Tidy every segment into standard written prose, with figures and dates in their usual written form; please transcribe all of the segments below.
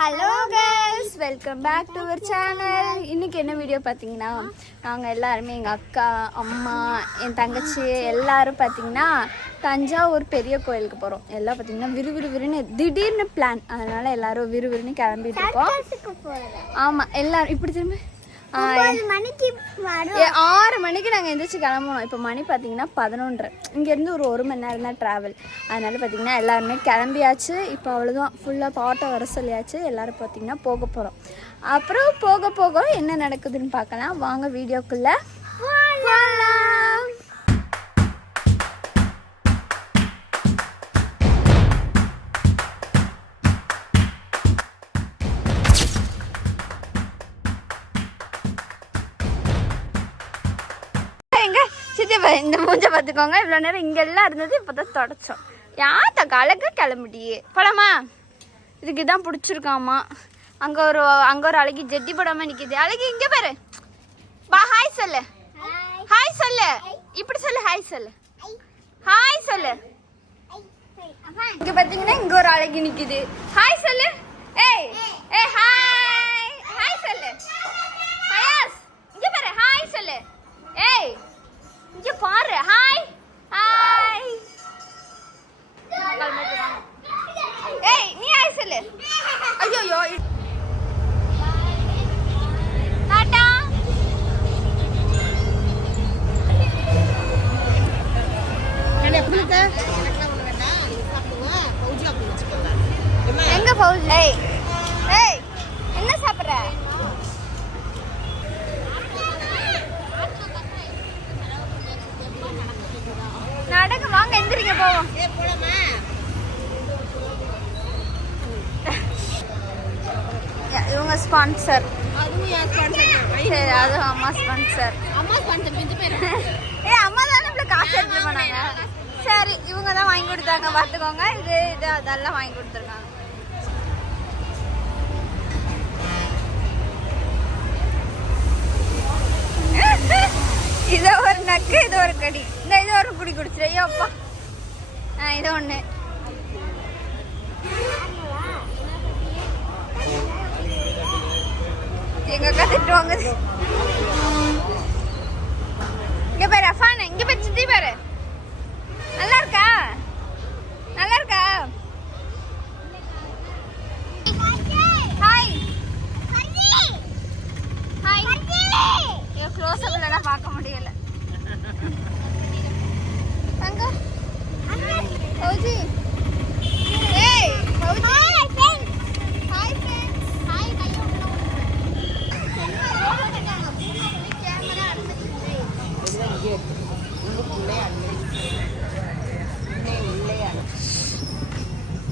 Hello guys, welcome back to our channel. இன்றைக்கி என்ன video பார்த்தீங்கன்னா, நாங்கள் எல்லாருமே எங்கள் அக்கா, அம்மா, என் தங்கச்சி எல்லாரும் பார்த்தீங்கன்னா தஞ்சாவூர் பெரிய கோயிலுக்கு போகிறோம். எல்லாம் பார்த்தீங்கன்னா விறுவிறுன்னு திடீர்னு பிளான். அதனால் எல்லோரும் விறுவிறுன்னு கிளம்பிட்டு இருக்கோம். ஆமாம், எல்லோரும் இப்படி திரும்ப 6 மணிக்கு நாங்கள் எந்திரிச்சு கிளம்பணும். இப்போ மணி பார்த்தீங்கன்னா 11:30. இங்கேருந்து ஒரு 1 மணி நேரம் தான் ட்ராவல். அதனால் பார்த்தீங்கன்னா எல்லாருமே கிளம்பியாச்சு. இப்போ அவ்வளோதான், ஃபுல்லாக ஆட்டோ வர சொல்லியாச்சு. எல்லோரும் பார்த்தீங்கன்னா போக போகிறோம். அப்புறம் போக போக என்ன நடக்குதுன்னு பார்க்கலாம். வாங்க வீடியோக்குள்ளே போகலாம். இந்த மூஞ்ச பார்த்துக்கோங்க. இவ்வளோ நேரம் இங்கெல்லாம் இருந்தது, இப்போ தான் தொடச்சோம். யாத்த கலக்க கிளம்பிட்டியே போலாமா? இதுக்கு தான் பிடிச்சிருக்காமா. அங்கே ஒரு அழகி ஜெட்டி போடாமல் நிற்கிது. அழகி இங்கே பாரு, பா, ஹாய் சொல்லு, ஹாய் சொல்லு, இப்படி சொல்லு, ஹாய் சொல்லு, ஹாய் சொல்லு. இங்கே பார்த்தீங்கன்னா இங்கே ஒரு அழகி நிற்கிது. ஹாய் சொல்லு, ஏய் ஏய், ஹாய் ஹாய் சொல்லு. ஹயாஸ் இங்கே பாரு, ஹாய் சொல்லு. ஏய் இங்க பாரு, ஹாய் ஹாய். ஏய் நீ ஹாய் சொல்லு. ஐயோ டாடா. எங்க பௌஜி? ஏய் ஏய் என்ன சாப்பிடுற? நடக்க வாங்க, எந்திரிங்க போவோம். இவங்க ஸ்பான்சர். சரி, அதுவும் அம்மா ஸ்பான்சர். அம்மா தானே இப்படி காசு எடுத்து போனாங்க. சரி, இவங்க தான் வாங்கி கொடுத்தாங்க, பார்த்துக்கோங்க. இது அதெல்லாம் வாங்கி கொடுத்துருக்காங்க. இதை ஒரு நக்கு, இது ஒரு கடி. இந்த இது ஒரு குடி குடிச்சிரு. ஐயோ அப்பா, இது ஒன்று. எங்க அக்கா திட்டுவாங்க. இங்க பாரு அஃபான், இங்க பாரு சித்தி பாரு. நல்லா இருக்கா? நல்லா இருக்கா? Hi hi. க்ளோஸ் அப்ல பார்க்க முடியல. அங்க பௌஜி, ஏய் பௌஜி, hi friends, hi friends, hi கையோ கேமரா அனுமதி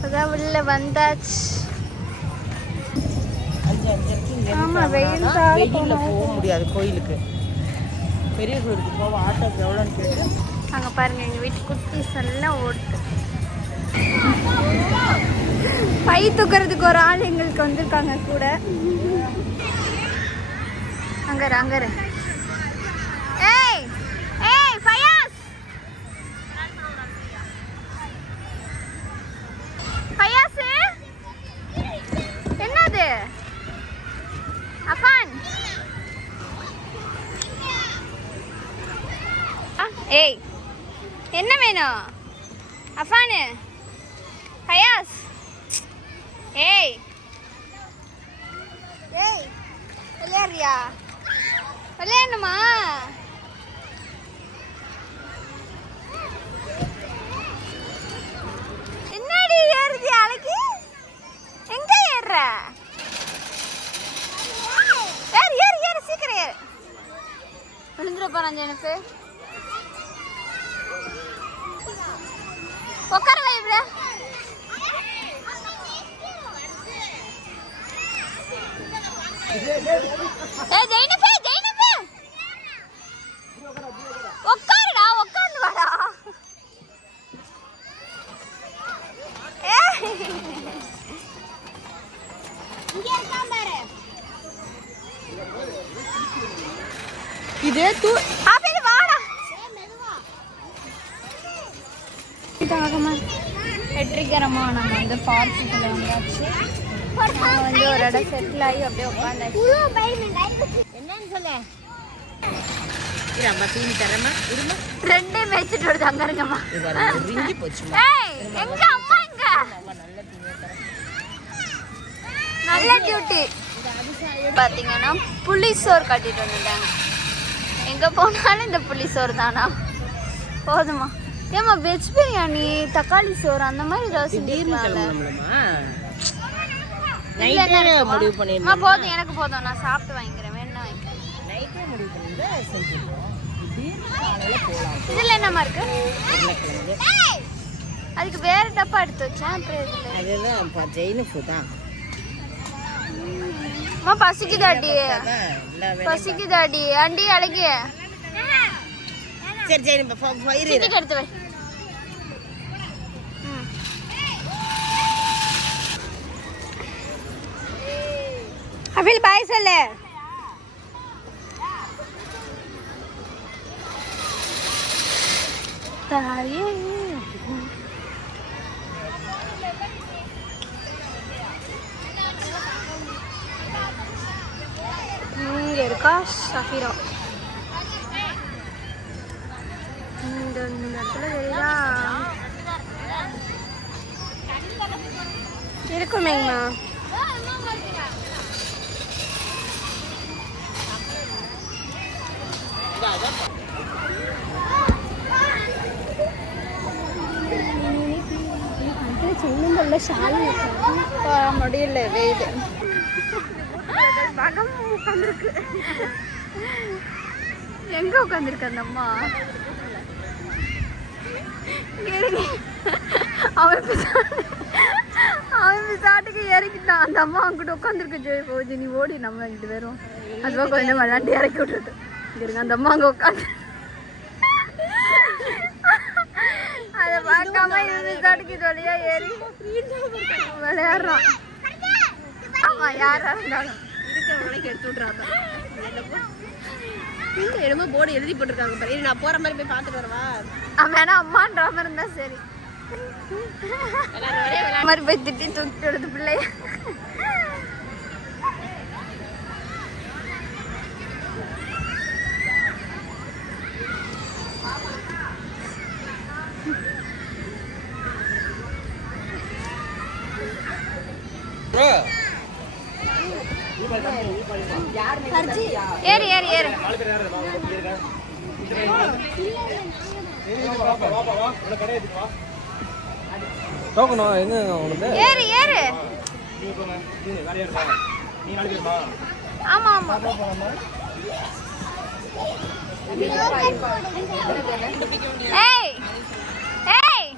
அதான் உள்ள வந்தாச்சு. ஆமா, வெயில்ல போக முடியாது கோயிலுக்கு. பெரிய கோயிலுக்கு போக ஆட்டோக்கு எவ்வளோன்னு கேட்டு அங்கே பாருங்க, எங்கள் வீட்டு குட்டீஸ் எல்லாம் ஓடுது. பை தூக்கிறதுக்கு ஒரு ஆள் எங்களுக்கு வந்திருக்காங்க கூட. அங்கரு ஏய் ஏய் ஃபயாஸ், ஃபயாஸ் என்னது? அஃபான், ஏய் என்ன வேணும்? அஃபானு, ஃபயாஸ், ஏய் ஏய் விளையாடுறியா? விளையாடணுமா? என்னடி ஏறுதி அழகி? எங்க ஏறுற? ஏறு ஏறு ஏறு, சீக்கிரம் ஏறு. விழுந்துட போறான் எனக்கு. உட்காரல இப்படி. ஜெயினப்பே ஜெயினப்பே, உட்காருடா, உட்கார்ந்து வாடா. இங்க இருக்கான் பாரு. இதே தூ அப்படியே வாடா. வெற்றிகரமாக நம்ம வந்து பார்க்குக்குள்ள வந்தாச்சு. வந்து ஒரு இடம் செட்டில் ஆகி அப்படியே உட்காந்தாச்சு. என்னன்னு சொல்ல அம்மா தீனி தரமா இருமா 2 மேய்ச்சிட்டு வருது அங்க இருங்கம்மா. ரிங்கி போச்சுமா. எங்க அம்மா எங்க? நல்ல டியூட்டி. பாத்தீங்கன்னா புளிசோர் கட்டிட்டு வந்துட்டாங்க. எங்க போனாலும் இந்த புளிசோர் தானா? போதுமா? ஏமா வெஜ் பிரியாணி தக்காளி சோறு அந்த மாதிரி ஏதாவது முடிவு பண்ணிருந்தேன். போதும், எனக்கு போதும், நான் சாப்பிட்டு வாங்கிக்கிறேன். வேணா வாங்கிக்கிறேன். நைட்டே முடிவு பண்ணிருந்தா செஞ்சிருவோம். காலையில போலாம். இதுல என்னமா இருக்கு? அதுக்கு வேற டப்பா எடுத்து வச்சேன். அப்புறம் இதுல அதுதான் ஜெயினுக்கு தான். பசிக்குதாடி, பசிக்குதாடி ஆண்டி அழகிய. சரி சரி எடுத்து வை. அபில் பாய் சொல்லு. தாயே இங்க இருக்கா ஷஃபீரா. இந்த இடத்துல தெரியுதா? இருக்குமேங்கம்மா. சொல்லுங்கல்ல ஷாலு முடியல வெயிட். உட்காந்துருக்கு. எங்க உட்காந்துருக்கு அந்த அம்மா? அவன் சாட்டுக்கு இறக்கிட்டான். அந்த அம்மா அங்கிட்ட உட்காந்துருக்கு. ஜோய் போஜி நீ ஓடி நம்ம 2 பேரும் அதுவா கொஞ்சம் விளாண்டு இறக்கி விட்டுருக்கு. இருங்க அந்த அம்மா அங்க உட்காந்து அதை பார்க்காம இவன் சாட்டுக்கு சொல்லியா ஏறி விளையாடுறான். ஆமா யாரா இருந்தாலும் எடுத்து விட்றாங்க. என்னமோ போர்டு எழுதி போட்டிருக்காங்க பாரு. நான் போற மாதிரி போய் பார்த்துட்டு வரவா? வேணா அம்மான்ற மாதிரி இருந்தா சரி. மாதிரி போய் திட்டி தூக்கிட்டு வருது பிள்ளைய. ஏறு ஏறு ஏறு. ஏறு ஏறு. ஆமா ஆமா. ஏய் ஏய்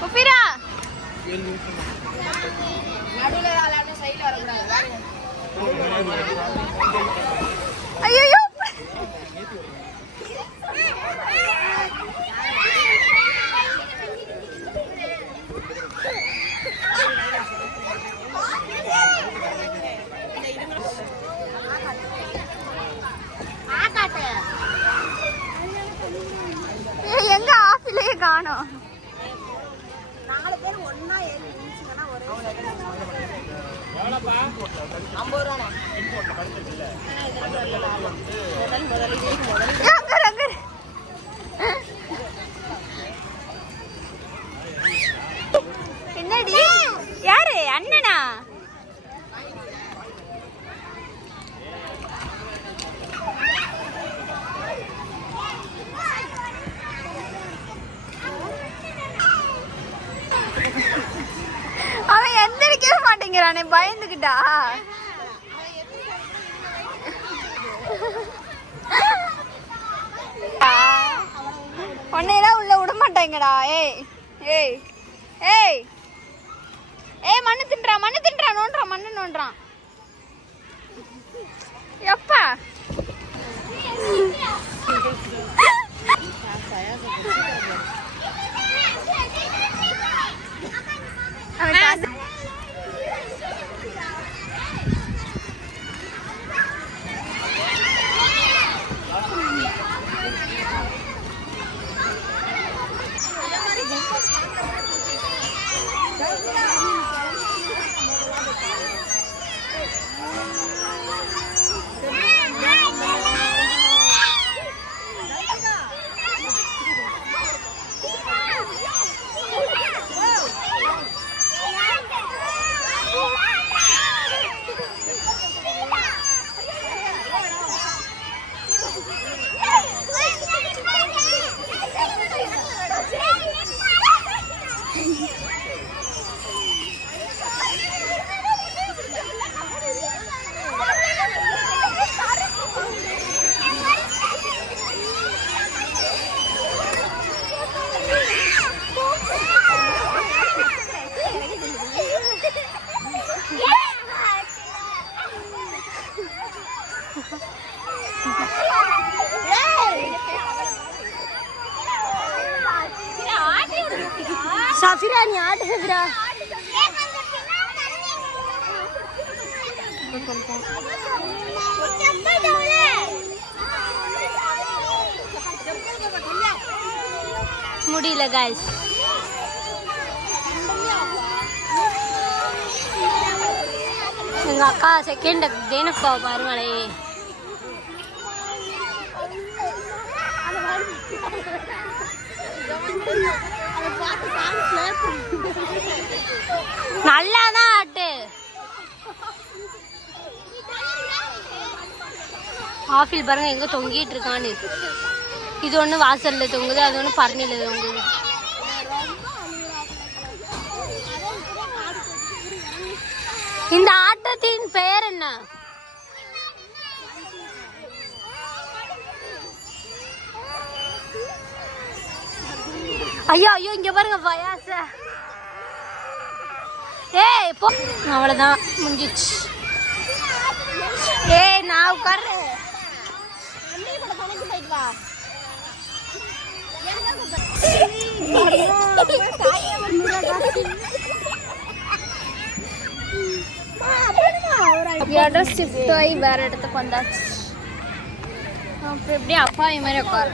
குப்பிரா ஐயோ எங்க ஆஃபிலேயே காணோம். 4 பேர் ஒண்ணா ஏறி நின்னுச்சுங்கன்னா ஒரே 50 ரூபா. என்னடி யாரு அண்ணனா? அவன் எந்திரிக்கவே மாட்டேங்கிறானே பயந்துக்கிட்டா. உன்னையெல்லாம் உள்ள விட மாட்டேங்கடா. ஏய் ஏய் ஏய் ஏய் மண்ணு தின்றான் மண்ணு தின்றான் நோண்டுறான் மண்ணு நோண்டுறான். எப்பா சஃபிரா நீ ஆட்டு சஃபிரா. முடியல गाइस. எங்க அக்கா செகண்ட் தேனக்கா பாருங்களே. நல்லாதான் ஆட்டு. ஆஃபில் பாருங்க எங்க தொங்கிட்டு இருக்கான்னு. இது ஒண்ணு வாசல்ல தொங்குது, அது ஒண்ணு பரணில தொங்குது. இந்த ஆட்டத்தின் பெயர் என்ன? ஐயோ ஐயோ இங்க பாருங்க பயாச. ஏய் போ, அவ்வளவுதான் முடிஞ்சிச்சு. ஏய் நான் உட்கார்றேன். இடம் ஷிஃப்ட் ஆகி வேற இடத்துக்கு வந்தாச்சு. அப்புறம் எப்படி அப்பாவி மாதிரி உட்காரு.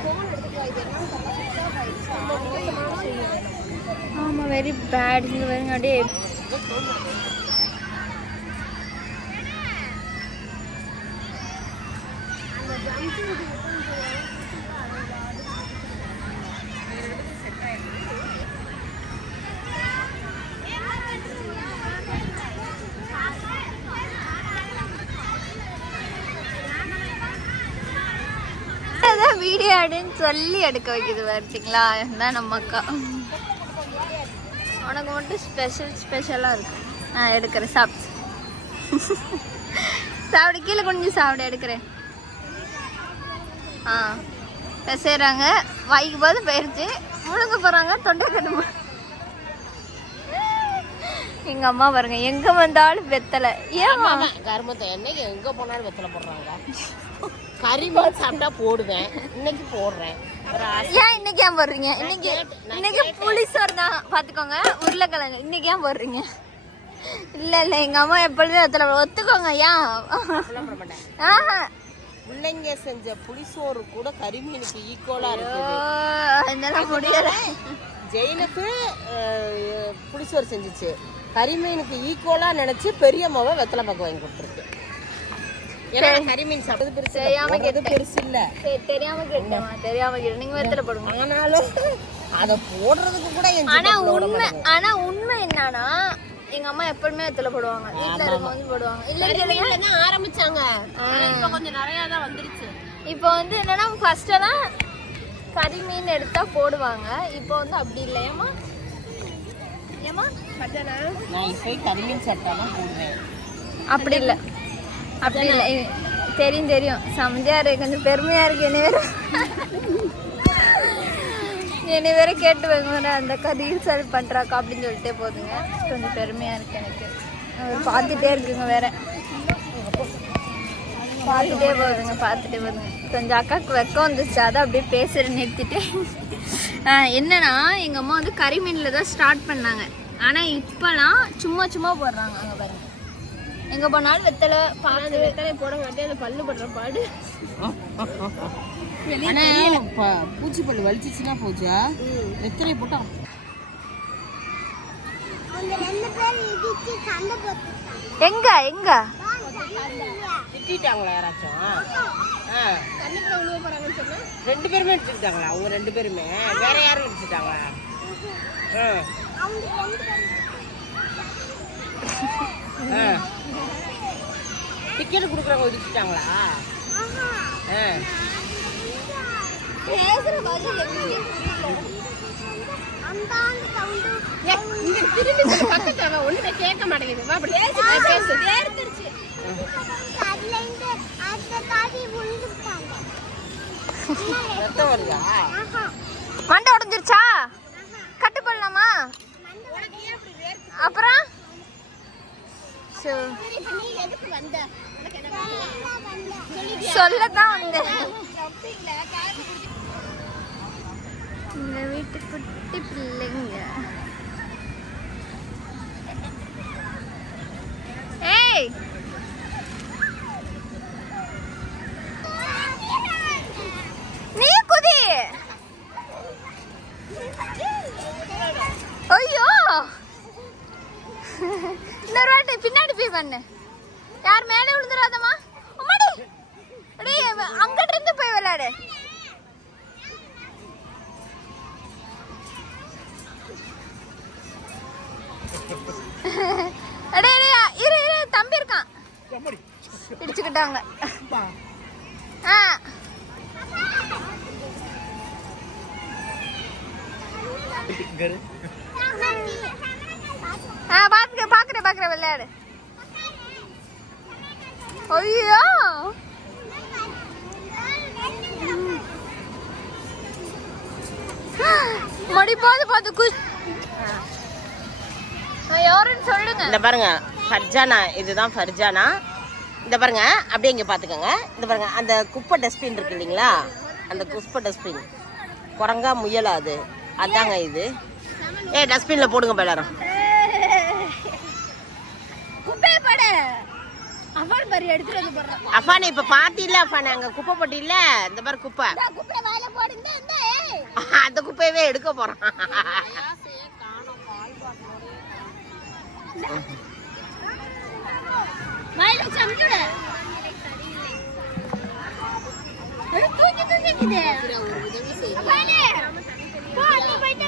ஆமா வெரி பேட். இங்க வருங்க அப்படியே. வீடியோ எடுன்னு சொல்லி எடுக்க வைக்குது பார்த்தீங்களா? இதுதான் நம்ம அக்கா. உனக்கு மட்டும் ஸ்பெஷலாக இருக்கு. நான் எடுக்கிறேன். சாப்பிடு கீழே கொஞ்சம் சாப்பிட எடுக்கிறேன். செய்கிறாங்க வாய்க்கு போது போயிடுச்சு. முழுங்க போகிறாங்க தொண்டை கட்டுமா. எங்கள் அம்மா பாருங்க எங்கே வந்தாலும் வெத்தலை. ஏமா கருமத்தை என்னைக்கு எங்கே போனாலும் வெத்தலை போடுறாங்க. கறிமீன் சாப்பிட்டா போடுவேன், இன்னைக்கு போடுறேன். ஏன் இன்னைக்கு ஏன் போடுறீங்க? இன்னைக்கு புளிசோறு தான் பார்த்துக்கோங்க. உருளைக்கிழங்கு இன்னைக்கு ஏன் போடுறீங்க? இல்லை இல்லை எங்கள் அம்மா எப்பொழுதும் வெத்தலை ஒத்துக்கோங்க. ஏன் பிள்ளைங்க செஞ்ச புளிசோறு கூட கறிமீனுக்கு ஈக்குவலா இருக்கு. அதெல்லாம் முடியல. ஜெயினுக்கு புளிசோறு செஞ்சிச்சு, கறிமீனுக்கு ஈக்குவலா நினைச்சு பெரியம்மாவை வெத்தலை பாக்கு வாங்கி கொடுத்துருக்கு. கறிமீன் சாப்பிட்டது பெருசு, தெரியாம பெருசு இல்ல. தெரியாம கேட்டேன், தெரியாம கேட்டேன். நீங்க வெத்தலை போடுங்க. ஆனாலும் அதை போடுறதுக்கு கூட ஆனா உண்மை என்னன்னா எங்க அம்மா எப்பவுமே வெத்தலை போடுவாங்க. வீட்டுல இருக்கும்போது போடுவாங்க. இல்ல ஆரம்பிச்சாங்க, இப்ப கொஞ்சம் நிறைய தான் வந்துருச்சு. இப்போ வந்து என்னன்னா ஃபர்ஸ்ட் எல்லாம் கறி மீன் எடுத்தா போடுவாங்க. இப்போ வந்து அப்படி இல்லை. ஏமா ஏமா நான் இப்போ கறிமீன் சாப்பிட்டாலும் போடுவேன். அப்படி இல்லை, அப்படி இல்லை. தெரியும் தெரியும். சமைதியா இருக்கு, கொஞ்சம் பெருமையா இருக்கு. என்னை வேற கேட்டு வைங்க அந்த ரீல்ஸ் அது பண்றாக்கா அப்படின்னு சொல்லிட்டே போதுங்க. கொஞ்சம் பெருமையா இருக்கு எனக்கு. பார்த்துட்டே இருக்குங்க, வேற பார்த்துட்டே போகுதுங்க, பார்த்துட்டே போகுதுங்க. கொஞ்சம் அக்காவுக்கு வெக்கம் வந்துச்சு, அதை அப்படியே பேசுற நிறுத்திட்டு. என்னன்னா எங்க அம்மா வந்து கறி மீன்ல தான் ஸ்டார்ட் பண்ணாங்க. ஆனா இப்பெல்லாம் சும்மா சும்மா போடுறாங்க. அங்க பாருங்க, எங்க போனாலும் வெத்தலை பார்த்து வெத்தலை போட மாட்டேன். அந்த பல்லு படுற பாடு. பூச்சி பல்லு வலிச்சிச்சுன்னா போச்சா வெத்தலை போட்டா. எங்க எங்க திட்டாங்களா யாராச்சும்? ரெண்டு பேருமே அடிச்சுட்டாங்களா? அவங்க ரெண்டு பேருமே வேற யாரும் அடிச்சுட்டாங்களா? டிக்கெட் கொடுக்குறவங்க ஒதுக்கிட்டாங்களா? ஒண்ணுமே கேட்க மாட்டேங்குது. மண்டை உடஞ்சிருச்சா? கட்டு போடலாமா? அப்புறம் சொல்லத்தான் வந்தேன். எங்க வீட்டு குட்டி பிள்ளைங்க நீ குதி. ஐயோ இன்னொரு வாட்டி பின்னாடி போய் பண்ணு. யார் மேலே விழுந்துடாதம்மா. அம்மாடி அடே அங்கிட்ட இருந்து போய் விளையாடு. அடே இரு இரு தம்பி இருக்கான். இடிச்சுக்கிட்டாங்க. பாக்குற விளையாடு. ஐயோ மடி பாத்து யாருன்னு சொல்லுங்க. இந்த பாருங்க ஃபர்ஜானா, இதுதான் ஃபர்ஜானா. இந்த பாருங்க அப்படியே இங்கே பார்த்துக்கோங்க. இந்த பாருங்க அந்த குப்பை டஸ்ட்பின் இருக்கு இல்லைங்களா, அந்த குப்பை டஸ்ட்பின் குரங்கா முயலா அது அதாங்க இது. டஸ்ட்பின்ல போடுங்க எல்லாரும். அஃபானே இப்ப பாத்தில அஃபானே அங்க குப்பை போட்டி இல்ல, இந்த மாதிரி குப்பை அந்த குப்பையவே எடுக்க போறோம்.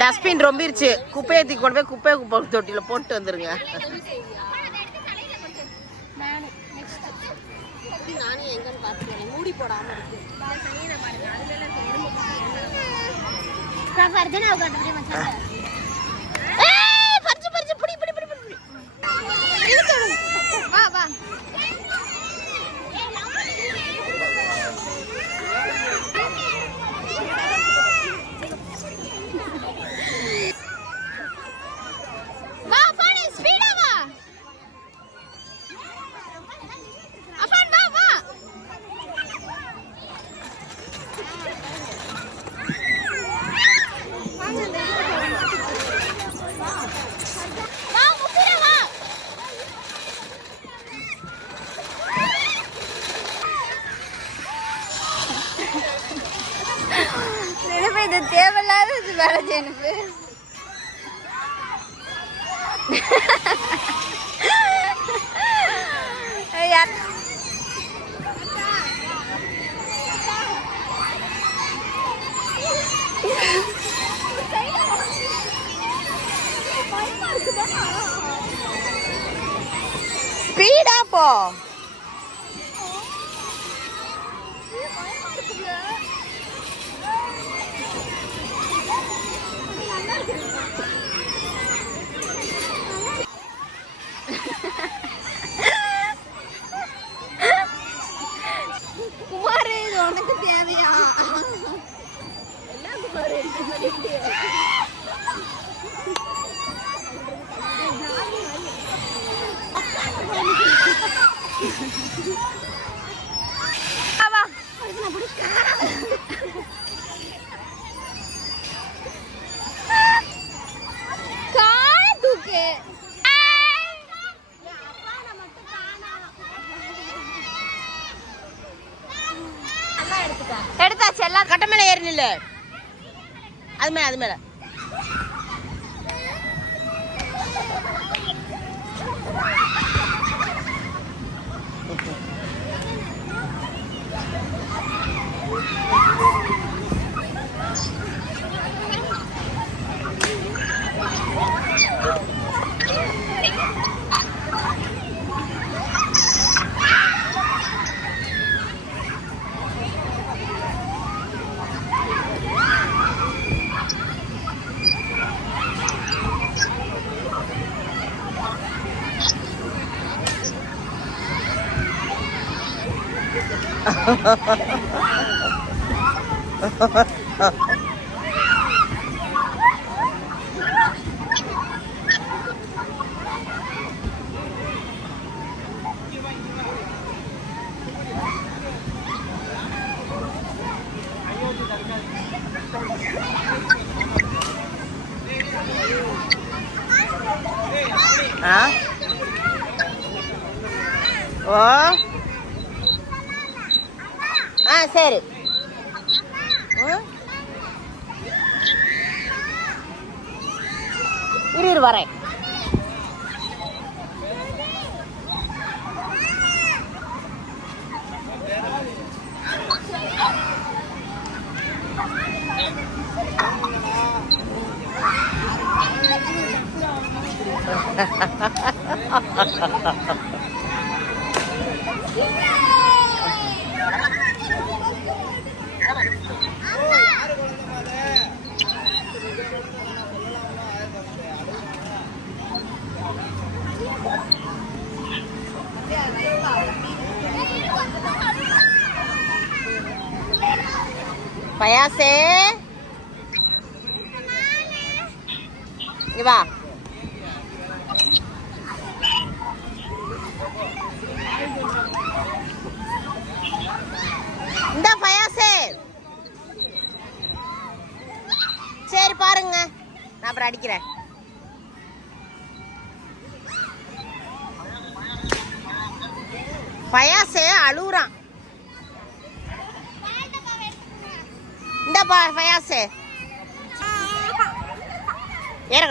டஸ்ட்பின் ரொம்பிருச்சு, குப்பையை தூக்கி கொண்டு போய் குப்பை தொட்டியில போட்டு வந்துருங்க. மூடி போடாம இருக்கு. இது தேவையில்லாத வேலை எனக்கு. ஸ்பீடா போ. குமார் இது உனக்கு தேவையா? என்ன குமார் எடுத்தாச்சு. எல்லாம் கட்ட மேல ஏறி நில்லு. அது மேல ஓ ஆ சரி. இரு வரேன். பயாசே இங்க வா. இந்த பயாசே சரி பாருங்க, நான் அப்புறம் அடிக்கிறேன். பயாசே அழுகுறான். இந்த பயாசே ஏற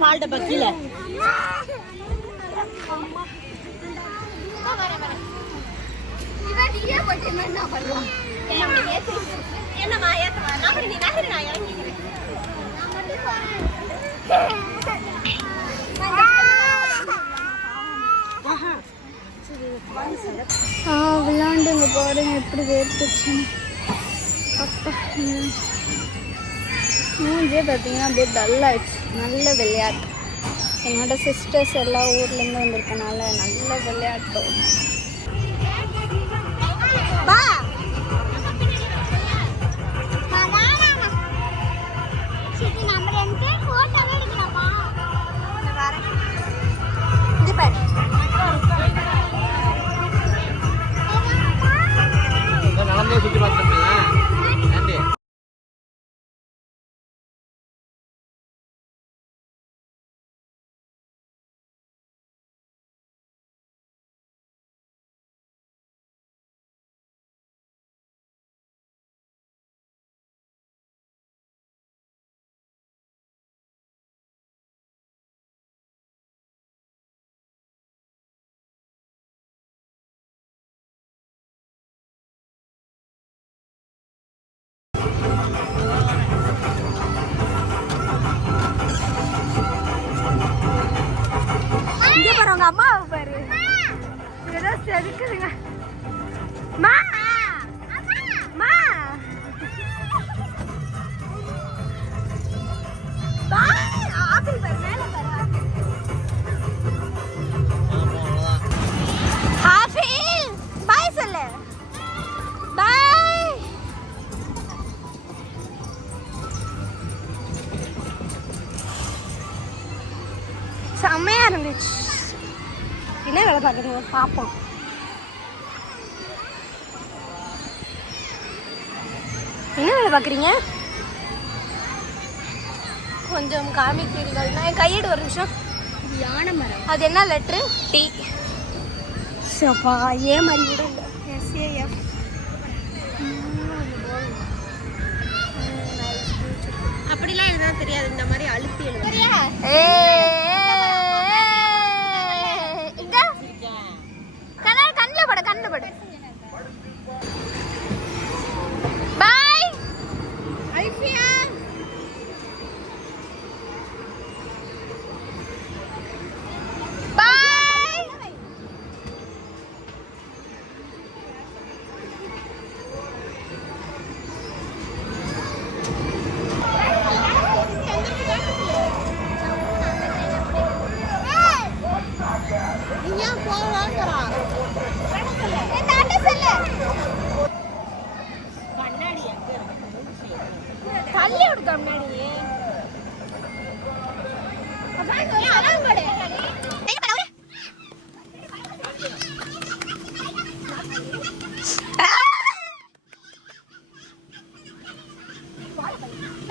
பால் டப்பா கீழே. விளையாண்டுங்க பாருங்க எப்படி வேர்த்துச்சு. அப்பா மூஞ்சே பார்த்தீங்கன்னா அப்படியே டல் ஆயிடுச்சு. நல்ல விளையாட்டு. என்னோட சிஸ்டர்ஸ் எல்லாம் ஊர்லேருந்து வந்திருக்கனால நல்ல விளையாட்டு. சுற்றி பார்த்துருப்பீங்க. அவங்க அம்மாவை பாரு, ஏதோ செதுக்குதுங்க. மா மா ஆப்பிள் பாரு, மேல பாரு. ஆப்பிள் பாய் சொல்லு. பாய். செம்மையா இருந்துச்சு. என்ன வேலை பார்க்குறீங்க பார்ப்போம். என்ன வேலை பார்க்குறீங்க? கொஞ்சம் காமிக்கிறீர்கள். நான் கையெடு ஒரு நிமிஷம். யானை மரம். அது என்ன லெட்ரு? டி. சப்பா ஏ மாதிரி கூட இல்லை. SAF. அப்படிலாம் எழுத தெரியாது. இந்த மாதிரி அழுத்தி எழுத.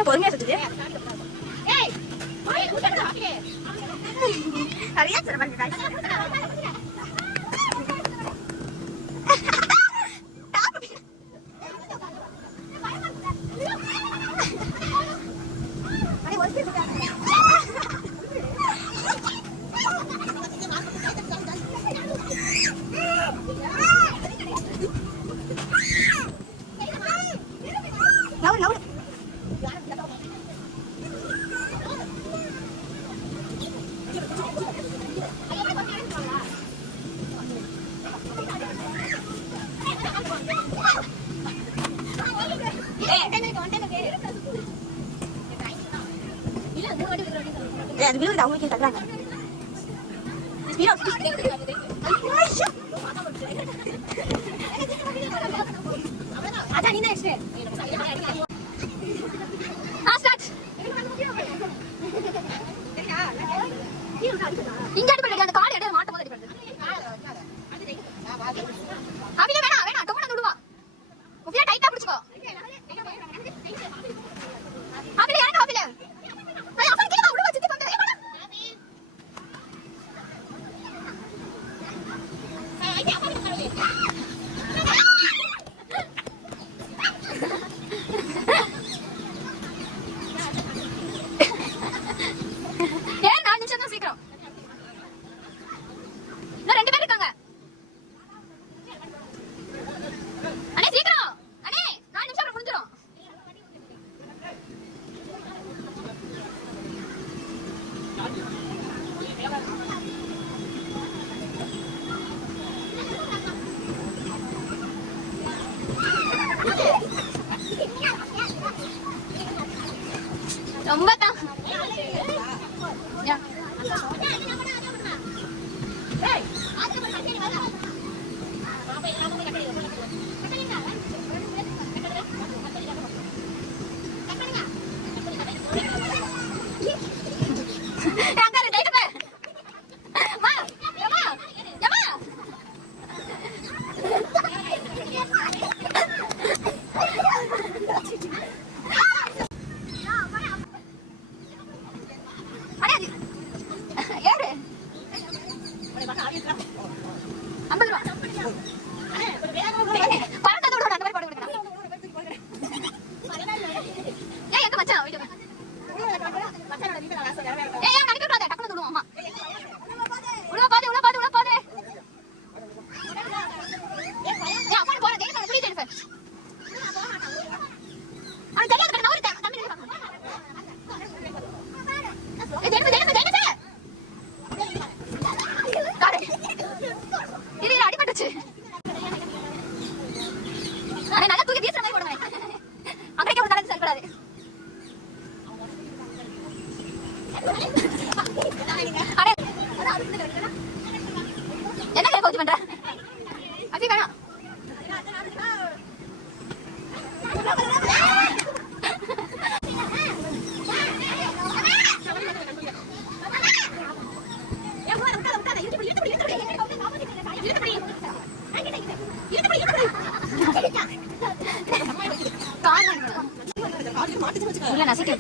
பொறுமையா சுத்துது. நிறைய அது விழுந்து அவங்களுக்கு தள்ளுறாங்க. இங்க அடிப்படை அந்த கால் எடுத்து மாட்டும் போது அடிப்படுது. அவில வேணாம் வேணாம் டொமன நடுவா. உபியா டைட்டா பிடிச்சுக்கோ. அவில யாரங்க அவில? நான் அப்பன் கீழ உள்ள வச்சிட்டு வந்து ரொம்ப தான் என்ன கை போச்சு பண்ற அப்படி வேணாம் இல்ல நசிக்க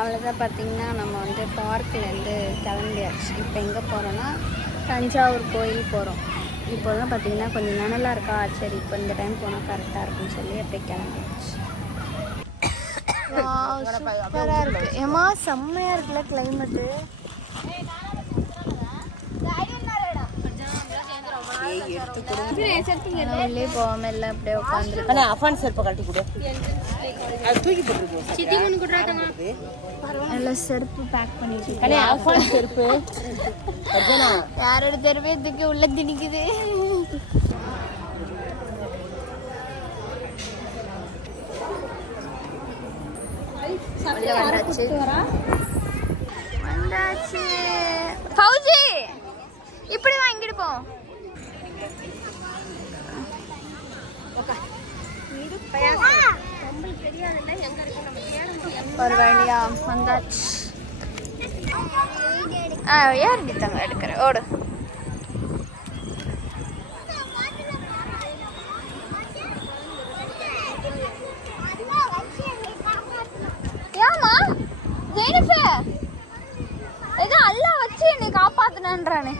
அவ்வளோதான். பார்த்திங்கன்னா நம்ம வந்து பார்க்லேருந்து கிளம்பியாச்சு. இப்போ எங்கே போகிறோன்னா தஞ்சாவூர் கோயில் போகிறோம். இப்போ தான் பார்த்திங்கன்னா கொஞ்சம் நிழலாக இருக்கா, சரி இப்போ இந்த டைம் போனால் கரெக்டாக இருக்குன்னு சொல்லி அப்படியே கிளம்பியாச்சு. சூப்பராக இருக்குது ஏமா, செம்மையாக இருக்குல்ல கிளைமேட்டு. உள்ளே போகாமல் இல்லை அப்படியே உட்காந்து அஃபான் செருப்பை கட்டி கொடு. அது தூக்கி போட்டுருக்கோம். எல்லாம் செருப்பு பேக் பண்ணிட்டு அண்ணே ஆஃபால் செருப்பு ஃபர்ஜானா யாரோட தெருவே தூக்கி உள்ள திணிக்குது. வந்தாச்சு. ஃபௌஜி இப்படி வாங்கிட்டு போ. ஒரு வழியா வந்தாச்சு. யார் கிட்டங்க எடுக்கிற ஓடு. ஏமா ஜெனிஃபர் ஏதோ அல்லா வச்சு என்னை காப்பாத்துனன்றானே.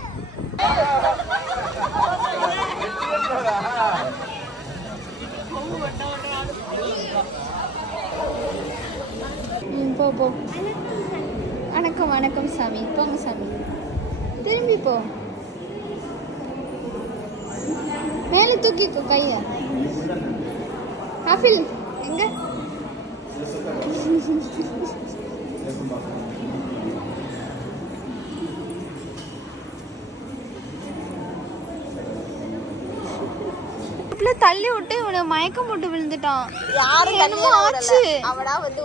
போ போ. வணக்கம் வணக்கம் சாமி. போங்க சாமி. திரும்பி போ. மேலே தூக்கிக்கோ கைய. ஆஃபில் எங்க? தள்ளி விட்டு இவனை மயக்கம் போட்டு விழுந்துட்டான். என்னமோ ஆச்சு. அவடா வந்து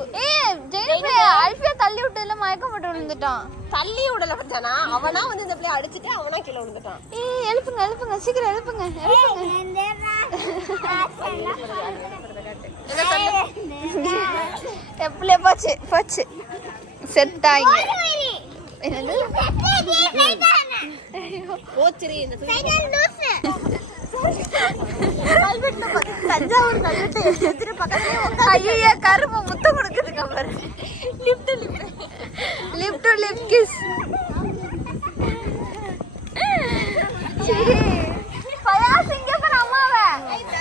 அல்ஃபியா தள்ளி விட்டதுல மயக்கம் போட்டு விழுந்துட்டான். தள்ளி விடல பச்சானா, அவனா வந்து இந்த பிள்ளைய அடிச்சிட்டு அவனா கீழே விழுந்துட்டான். எழுப்புங்க எழுப்புங்க சீக்கிரம் எழுப்புங்க. எப்படியே போச்சு போச்சு செத்தாங்க. என்னது போச்சுரி இந்த தஞ்சாவூர் கல்வெட்டு எதிர பக்கத்துலயே ஐயா கரும்பு முத்தம் கொடுக்குதுங்க பாரு. Lift lift lip kiss. Fayaz இங்க பாரு அம்மாவே.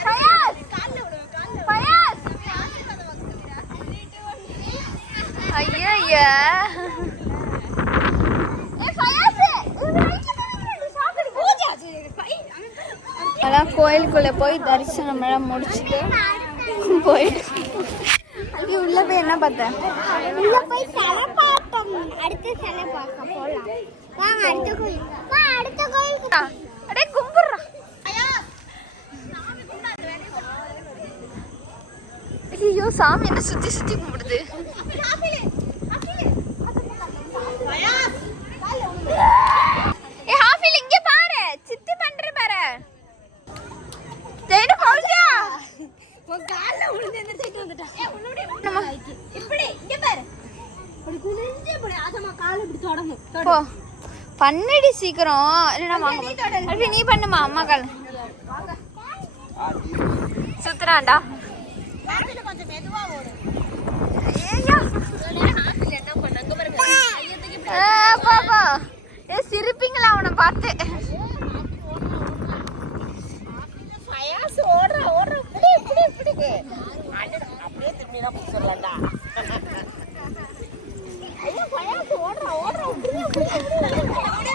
ஃபயாஸ் ஃபயாஸ் ஐயா ஏ ஃபயாஸ் அதான் கோயிலுக்குள்ள போய் தரிசனம் எல்லாம் முடிச்சுட்டு போயிட்டு உள்ள போய் என்ன பார்த்தேன்? உள்ள போய் சிலை பார்த்தோம். அடுத்த சிலை பார்க்க போலாம். வாங்க அடுத்த கோயில். வா அடுத்த கோயிலுக்கு. அடே கும்பிடுறா. ஐயோ சாமி என்ன சுத்தி சுத்தி கும்பிடுது. ஏ ஹாஃபில் இங்க பாரு. சித்தி பண்ற பாரு. ஜெயின பௌஜா உன் கால்ல விழுந்து எந்திரிச்சிட்டு வந்துட்டா. இப்படி இங்க பாரு. அப்படி குனிஞ்சு போடு. அதமா கால் இப்படி தொடணும். போ பண்ணடி சீக்கிரம். இல்லனா வாங்க. அல்வி நீ பண்ணுமா அம்மா கால். சுத்துறான்டா. கால்ல கொஞ்சம் மெதுவா ஓடு. ஏய்யா ஹாப்பில என்ன பண்ணாங்க பாருங்க. பாப்பா ஏ சிரிப்பீங்களா அவனை பார்த்து. ஃபயாஸ் ஓடுற ஓடுற இப்படி இப்படி இப்படி அப்படியே திரும்பினா புடிச்சிடலாம்டா. ஐயா ஃபயாஸ் ஓடுற ஓடுற இப்படி இப்படி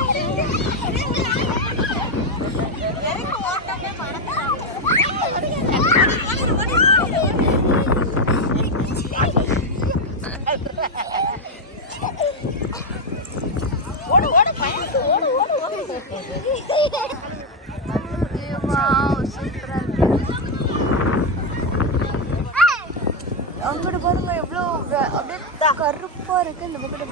ஓடு ஓடு ஃபயாஸ் ஓடு ஓடு ஓடு. வாவ் சூப்பரா இருக்கு. அங்கிட்டு பாருங்க எவ்வளோ அப்படியே கருப்பா இருக்கு. இந்த பக்கத்துல